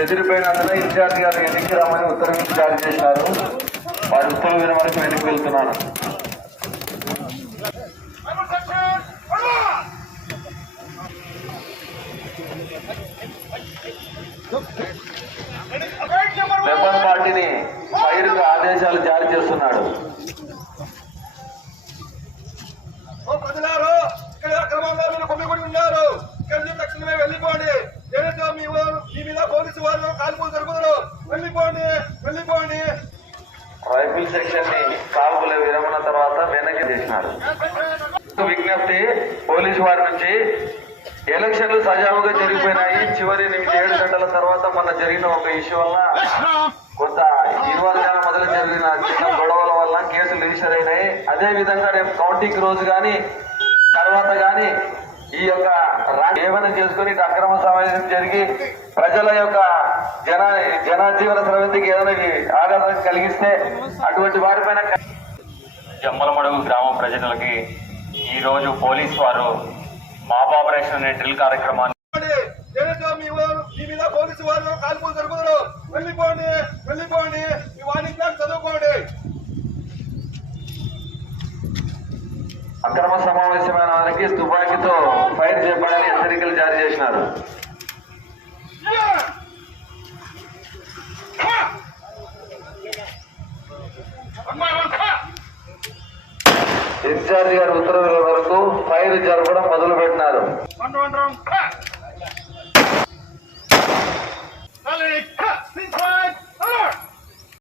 ఎదిరిపోయినందున incharge గారు వెనక్కి రమ్మని ఉత్తర్వులు జారీ చేశారు. వారి ఉత్తర్వు విన వరకు వెనక్కి వెళ్తున్నాను. వెపన్ పార్టీని ఫైర్ ఆదేశాలు జారీ చేస్తున్నాడు. వెళ్ళిపోండి. మీ మీద పోలీసు వారు కాల్పులు జరుపుతారు. వెళ్ళిపోండి, వెళ్ళిపోండి. రైఫిల్ సెక్షన్ ని కాల్పుల విరమణ తర్వాత వెనక్కి చేసినారు. విజ్ఞప్తి పోలీసు వారి నుంచి, ఎలక్షన్లు సజావుగా జరిగిపోయినాయి. చివరి 7 గంటల తర్వాత మొన్న జరిగిన ఒక ఇష్యూ వల్ల కొంత ఇరువర్గాల మొదలు జరిగిన చిన్న గొడవల వల్ల కేసులు రిజిస్టర్ అయినాయి. అదే విధంగా రేపు కౌంటింగ్ రోజు గాని తర్వాత గాని ఈ యొక్క ఏమైనా చేసుకుని అక్రమ సమావేశం జరిగి ప్రజల యొక్క జనజీవన స్రవంతికి ఏదైనా ఆఘాతం కలిగిస్తే అటువంటి వారిపైన జమ్మలమడుగు గ్రామ ప్రజలకి ఈ రోజు పోలీసు వారు మాబ్ ఆపరేషన్ అనే డ్రిల్ కార్యక్రమాన్ని మీ మీద పోలీసు వారు కాల్పులు జరుపుతారు. వెళ్ళిపోండి, వెళ్ళిపోండి. మీ వారికి చదువుకోండి. అక్రమ సమావేశమైన వారికి తుపాకీతో ఫైర్ చేపడాలని హెచ్చరికలు జారీ చేసినారు. ఇన్ఛార్జి గారి ఉత్తర్వుల వరకు ఫైర్ జరపడం మొదలు పెట్టినారు. Allez,